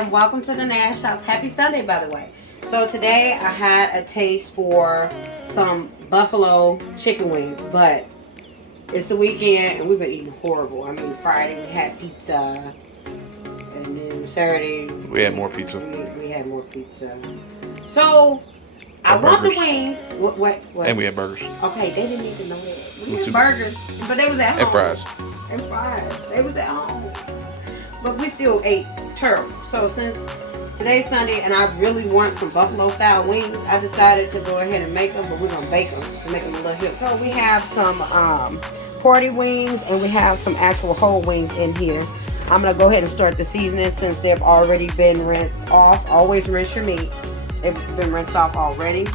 and welcome to the Nash House. Happy Sunday, by the way. So today I had a taste for some buffalo chicken wings, but it's the weekend and we've been eating horrible. I mean, Friday we had pizza, and then Saturday we had more pizza. We had more pizza. So I want the wings. What? And we had burgers. Okay, they didn't even know that. We had burgers, but they was at home. And fries. And fries. They was at home. But we still ate terrible. So since today's Sunday and I really want some buffalo style wings, I decided to go ahead and make them, but we're going to bake them to make them a little healthy. So we have some party wings and we have some actual whole wings in here. I'm going to go ahead and start the seasoning since they've already been rinsed off. Always rinse your meat. They've been rinsed off already.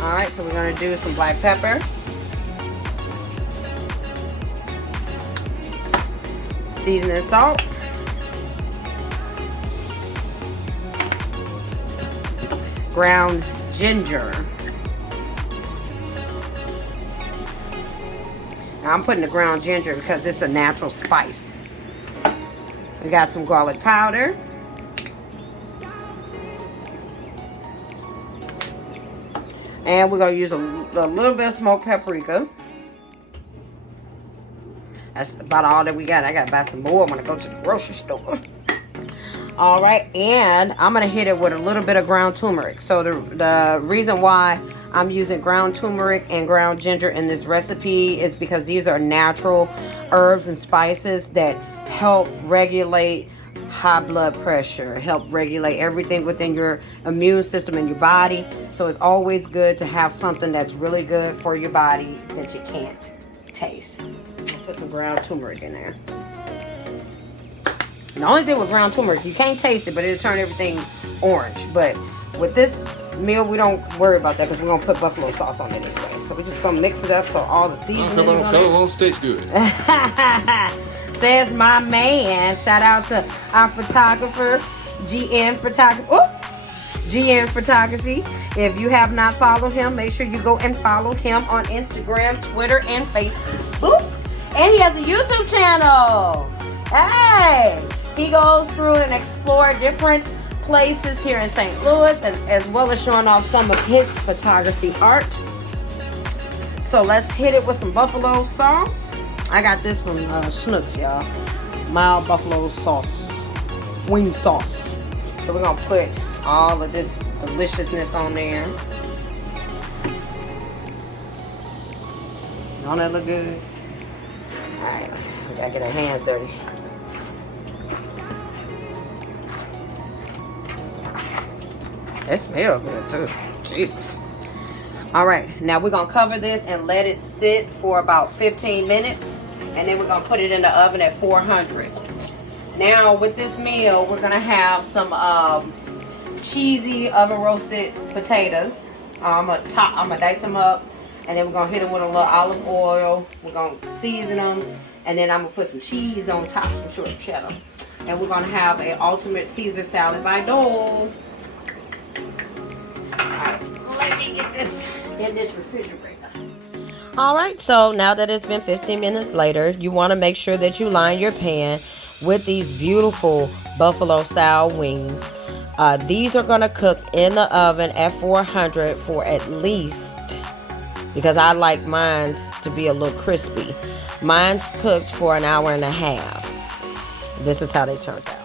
Alright, so we're going to do some black pepper. Seasoning salt. Ground ginger. Now I'm putting the ground ginger because it's a natural spice. We got some garlic powder. And we're going to use a little bit of smoked paprika. That's about all that we got. I got to buy some more when I go to the grocery store. All right, and I'm going to hit it with a little bit of ground turmeric. So the reason why I'm using ground turmeric and ground ginger in this recipe is because these are natural herbs and spices that help regulate high blood pressure, help regulate everything within your immune system and your body. So it's always good to have something that's really good for your body that you can't taste. Put some ground turmeric in there. The only thing with ground turmeric, you can't taste it, but it'll turn everything orange. But with this meal, we don't worry about that because we're gonna put buffalo sauce on it anyway. So we're just gonna mix it up so all the seasoning. Color won't taste good. Says my man. Shout out to our photographer, GN Photography. Oh, GN Photography. If you have not followed him, make sure you go and follow him on Instagram, Twitter, and Facebook. And he has a YouTube channel. Hey, he goes through and explore different places here in St. Louis, and as well as showing off some of his photography art. So let's hit it with some buffalo sauce. I got this from Schnucks, y'all. Mild buffalo sauce, wing sauce. So we're gonna put all of this deliciousness on there. Don't that look good? All right, we gotta get our hands dirty. It smells good too. Jesus. All right, now we're gonna cover this and let it sit for about 15 minutes, and then we're gonna put it in the oven at 400. Now with this meal, we're gonna have some cheesy oven roasted potatoes. I'm gonna dice them up, and then we're gonna hit them with a little olive oil. We're gonna season them, and then I'm gonna put some cheese on top, some short cheddar, and we're gonna have an ultimate Caesar salad by Dole. Alright, let me get this in this refrigerator. Alright, so now that it's been 15 minutes later, you want to make sure that you line your pan with these beautiful buffalo style wings. These are going to cook in the oven at 400 for at least, because I like mine to be a little crispy. Mine's cooked for an hour and a half. This is how they turned out.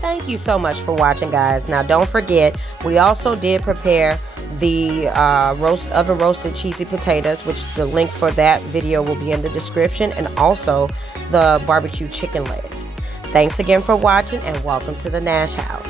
Thank you so much for watching, guys. Now don't forget, we also did prepare the oven roasted cheesy potatoes, which the link for that video will be in the description, and also the barbecue chicken legs. Thanks again for watching, and welcome to the Nash House.